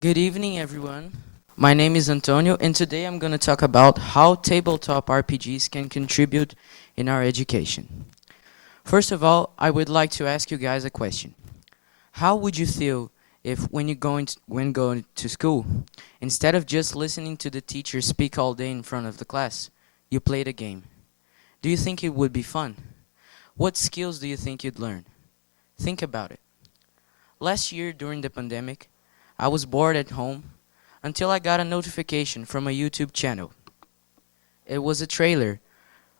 Good evening, everyone. My name is Antônio, and today I'm going to talk about how tabletop RPGs can contribute in our education. First of all, I would like to ask you guys a question. How would you feel if, when going to school, instead of just listening to the teacher speak all day in front of the class, you played a game? Do you think it would be fun? What skills do you think you'd learn? Think about it. Last year during the pandemic, I was bored at home until I got a notification from a YouTube channel. It was a trailer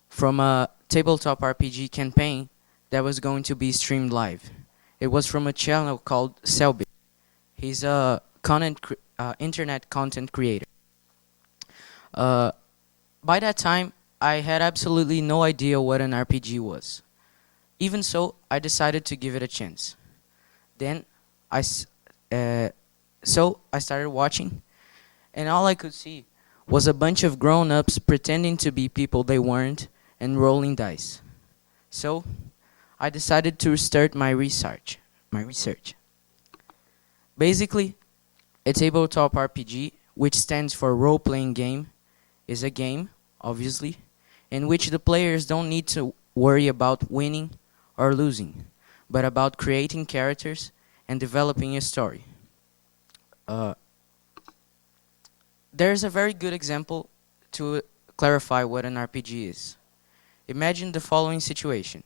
from a tabletop RPG campaign that was going to be streamed live. It was from a channel called Selby. He's a internet content creator. Uh, by that time, I had absolutely no idea what an RPG was. Even so, I decided to give it a chance. Then, I, s- so I started watching, and all I could see was a bunch of grown-ups pretending to be people they weren't and rolling dice. So I decided to start my research. Basically, a tabletop RPG, which stands for role-playing game, is a game, obviously, in which the players don't need to worry about winning or losing, but about creating characters and developing a story. Uh, there's a very good example to clarify what an RPG is. Imagine the following situation.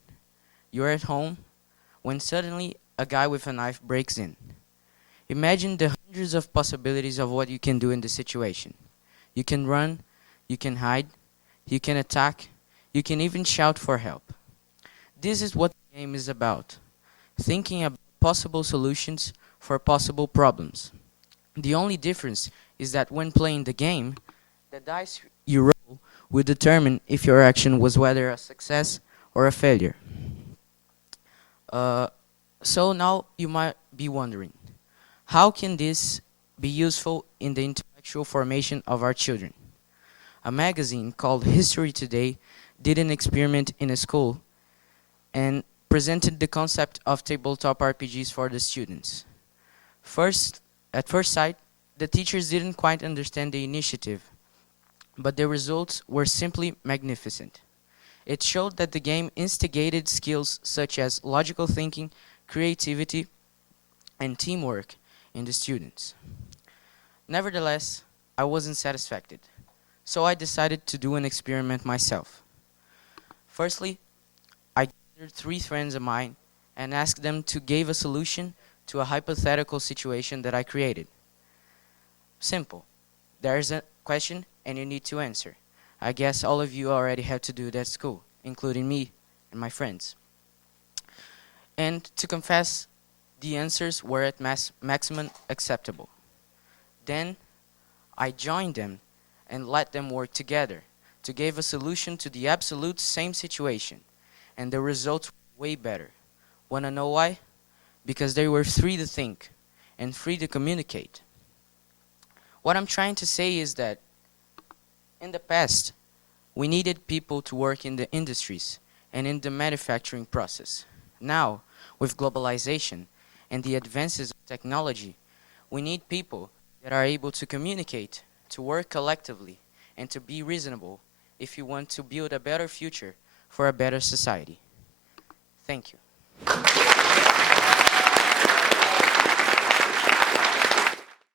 You're at home when suddenly a guy with a knife breaks in. Imagine the hundreds of possibilities of what you can do in this situation. You can run, you can hide, you can attack, you can even shout for help. This is what the game is about, thinking about possible solutions for possible problems. The only difference is that when playing the game, the dice you roll will determine if your action was whether a success or a failure. Uh, so now you might be wondering, how can this be useful in the intellectual formation of our children? A magazine called History Today did an experiment in a school and presented the concept of tabletop RPGs for the students. At first sight, the teachers didn't quite understand the initiative, but the results were simply magnificent. It showed that the game instigated skills such as logical thinking, creativity, and teamwork in the students. Nevertheless, I wasn't satisfied, so I decided to do an experiment myself. Firstly, I gathered three friends of mine and asked them to give a solution to a hypothetical situation that I created. Simple. There's a question and you need to answer. I guess all of you already have to do that at school, including me and my friends. And to confess, the answers were at maximum acceptable. Then I joined them and let them work together to give a solution to the absolute same situation, and the results were way better. Wanna know why? Because they were free to think and free to communicate. What I'm trying to say is that in the past, we needed people to work in the industries and in the manufacturing process. Now, with globalization and the advances of technology, we need people that are able to communicate, to work collectively, and to be reasonable if you want to build a better future for a better society. Thank you.